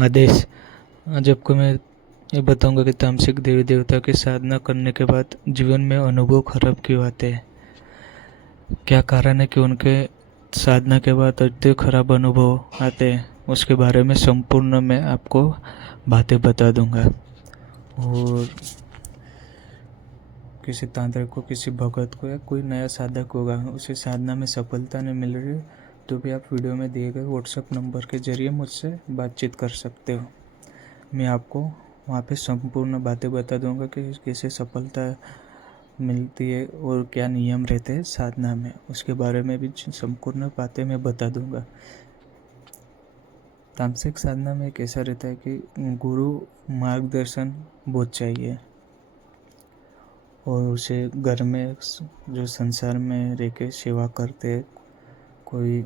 आदेश। आज आपको मैं ये बताऊंगा कि तामसिक देवी देवता की साधना करने के बाद जीवन में अनुभव खराब क्यों आते हैं। क्या कारण है कि उनके साधना के बाद इतने खराब अनुभव आते हैं, उसके बारे में संपूर्ण मैं आपको बातें बता दूंगा। और किसी तांत्रिक को, किसी भगत को या कोई नया साधक होगा, उसे साधना में सफलता नहीं मिल रही, तो भी आप वीडियो में दिए गए व्हाट्सएप नंबर के जरिए मुझसे बातचीत कर सकते हो। मैं आपको वहाँ पे संपूर्ण बातें बता दूंगा कि कैसे सफलता मिलती है और क्या नियम रहते हैं साधना में, उसके बारे में भी संपूर्ण बातें मैं बता दूंगा। तामसिक साधना में कैसा रहता है कि गुरु मार्गदर्शन बहुत चाहिए, और उसे घर में जो संसार में रह के सेवा करते कोई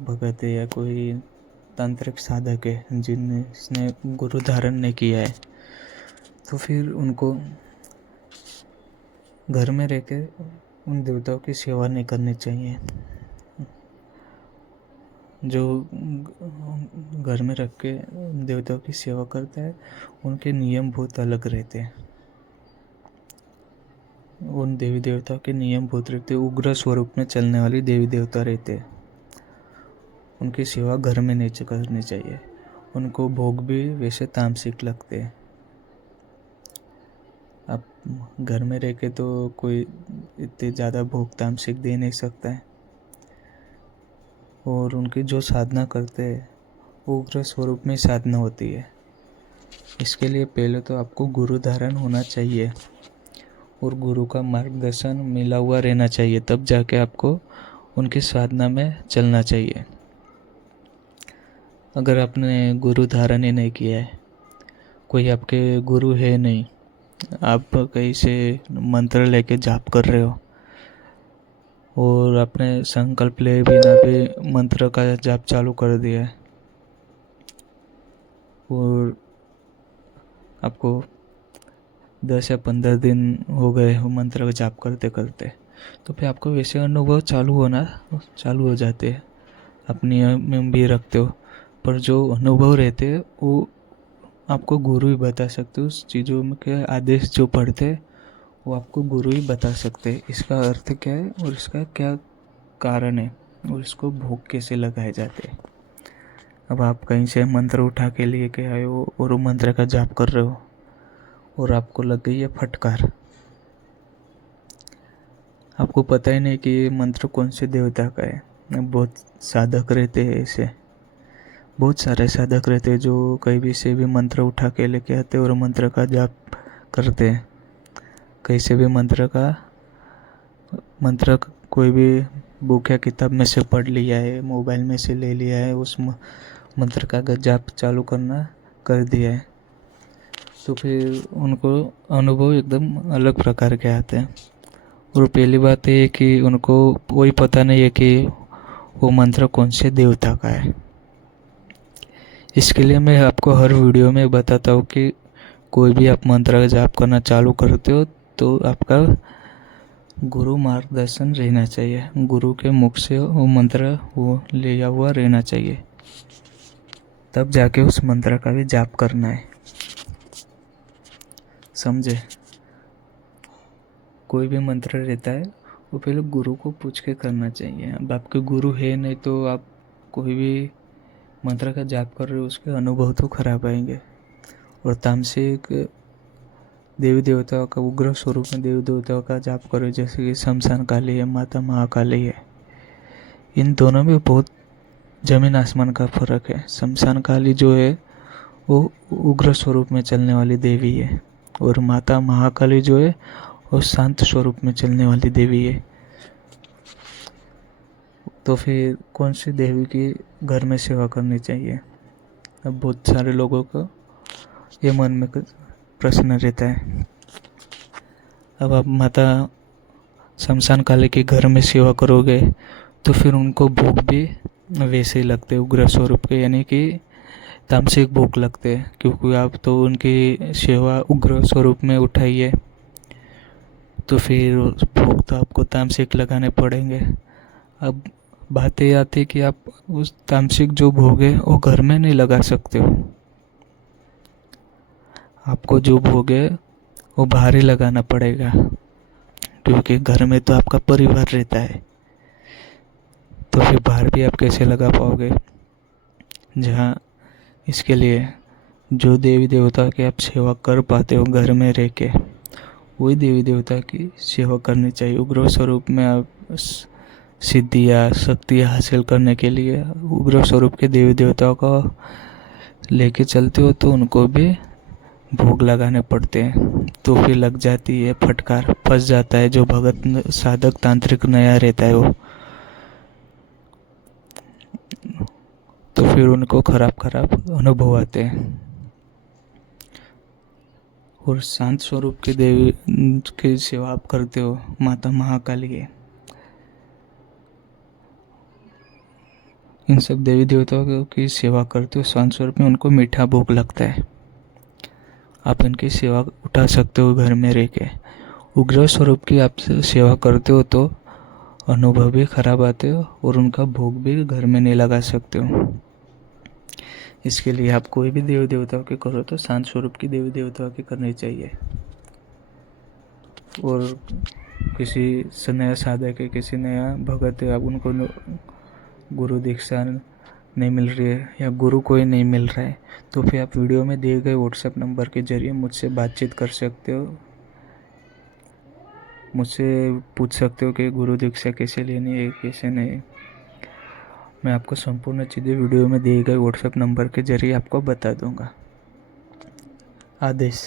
भगत है या कोई तांत्रिक साधक है जिसने गुरु धारण नहीं किया है, तो फिर उनको घर में रह के उन देवताओं की सेवा नहीं करनी चाहिए। जो घर में रख के देवताओं की सेवा करता है, उनके नियम बहुत अलग रहते हैं। उन देवी देवताओं के नियम बहुत रहते हैं, उग्र स्वरूप में चलने वाली देवी देवता रहते हैं। उनकी सेवा घर में नहीं करनी चाहिए। उनको भोग भी वैसे तामसिक लगते हैं। आप घर में रह के तो कोई इतने ज़्यादा भोग तामसिक दे नहीं सकता है। और उनकी जो साधना करते हैं वो उग्र स्वरूप में साधना होती है। इसके लिए पहले तो आपको गुरु धारण होना चाहिए और गुरु का मार्गदर्शन मिला हुआ रहना चाहिए, तब जाके आपको उनकी साधना में चलना चाहिए। अगर आपने गुरु धारण ही नहीं किया है, कोई आपके गुरु है नहीं, आप कहीं से मंत्र लेके जाप कर रहे हो और आपने संकल्प ले बिना भी मंत्र का जाप चालू कर दिया है और आपको 10 या 15 दिन हो गए हो मंत्र का जाप करते करते, तो फिर आपको वैसे अनुभव चालू हो जाते हैं। आप नियम में भी रखते हो, पर जो अनुभव रहते हैं वो आपको गुरु ही बता सकते हो। उस चीज़ों में के आदेश जो पढ़ते हैं वो आपको गुरु ही बता सकते हैं। इसका अर्थ क्या है और इसका क्या कारण है और इसको भोग कैसे लगाए जाते हैं। अब आप कहीं से मंत्र उठा के लिए के आए हो और वो मंत्र का जाप कर रहे हो और आपको लग गई है फटकार। आपको पता ही नहीं कि ये मंत्र कौन से देवता का है। बहुत साधक रहते हैं, ऐसे बहुत सारे साधक रहते हैं जो कहीं भी से भी मंत्र उठा के लेके आते हैं और मंत्र का जाप करते हैं। कहीं से भी मंत्र कोई भी बुक या किताब में से पढ़ लिया है, मोबाइल में से ले लिया है, उस मंत्र का जाप चालू करना कर दिया है, तो फिर उनको अनुभव एकदम अलग प्रकार के आते हैं। और पहली बात ये है कि उनको कोई पता नहीं है कि वो मंत्र कौन से देवता का है। इसके लिए मैं आपको हर वीडियो में बताता हूँ कि कोई भी आप मंत्र का जाप करना चालू करते हो तो आपका गुरु मार्गदर्शन रहना चाहिए, गुरु के मुख से वो मंत्र वो लिया हुआ रहना चाहिए, तब जाके उस मंत्र का भी जाप करना है। समझे? कोई भी मंत्र रहता है वो पहले गुरु को पूछ के करना चाहिए। अब आपके गुरु है नहीं तो आप कोई भी मंत्र का जाप कर रहे हो, उसके अनुभव तो खराब आएंगे। और तामसिक देवी देवताओं का, उग्र स्वरूप में देवी देवताओं का जाप करो, जैसे कि शमशान काली है, माता महाकाली है, इन दोनों में बहुत जमीन आसमान का फर्क है। शमशान काली जो है वो उग्र स्वरूप में चलने वाली देवी है और माता महाकाली जो है वो शांत स्वरूप में चलने वाली देवी है। तो फिर कौन सी देवी की घर में सेवा करनी चाहिए? अब बहुत सारे लोगों को ये मन में प्रश्न रहता है। अब आप माता शमशान काली के घर में सेवा करोगे तो फिर उनको भोग भी वैसे ही लगते उग्र स्वरूप के, यानी कि तामसिक भोग लगते हैं, क्योंकि आप तो उनकी सेवा उग्र स्वरूप में उठाई है, तो फिर भोग तो आपको तामसिक लगाने पड़ेंगे। अब बात ये आती है कि आप उस तामसिक जो भोग है वो घर में नहीं लगा सकते हो। आपको जो भोग है वो बाहर ही लगाना पड़ेगा, क्योंकि घर में तो आपका परिवार रहता है, तो फिर बाहर भी आप कैसे लगा पाओगे। जहाँ इसके लिए जो देवी देवता की आप सेवा कर पाते हो घर में रह के, वही देवी देवता की सेवा करनी चाहिए। उग्र स्वरूप में आप सिद्धियाँ शक्तियाँ हासिल करने के लिए उग्र स्वरूप के देवी देवताओं को लेके चलते हो, तो उनको भी भोग लगाने पड़ते हैं, तो फिर लग जाती है फटकार, फंस जाता है जो भगत साधक तांत्रिक नया रहता है वो, तो फिर उनको खराब अनुभव आते हैं। और शांत स्वरूप की देवी की सेवा आप करते हो, माता महाकाली है, इन सब देवी देवताओं की सेवा करते हो शांत स्वरूप में, उनको मीठा भोग लगता है, आप इनकी सेवा उठा सकते हो घर में रह के। उग्र स्वरूप की आप सेवा करते हो तो अनुभव भी खराब आते हो और उनका भोग भी घर में नहीं लगा सकते हो। इसके लिए आप कोई भी देवी देवताओं की करो तो शांत स्वरूप की देवी देवताओं की करनी चाहिए। और किसी नया साधक है, किसी नया भगत है, आप उनको गुरु दीक्षा नहीं मिल रही है या गुरु कोई नहीं मिल रहा है, तो फिर आप वीडियो में दिए गए व्हाट्सएप नंबर के जरिए मुझसे बातचीत कर सकते हो, मुझसे पूछ सकते हो कि गुरु दीक्षा कैसे लेनी है कैसे नहीं। मैं आपको संपूर्ण चीज़ें वीडियो में दिए गए व्हाट्सएप नंबर के जरिए आपको बता दूंगा। आदेश।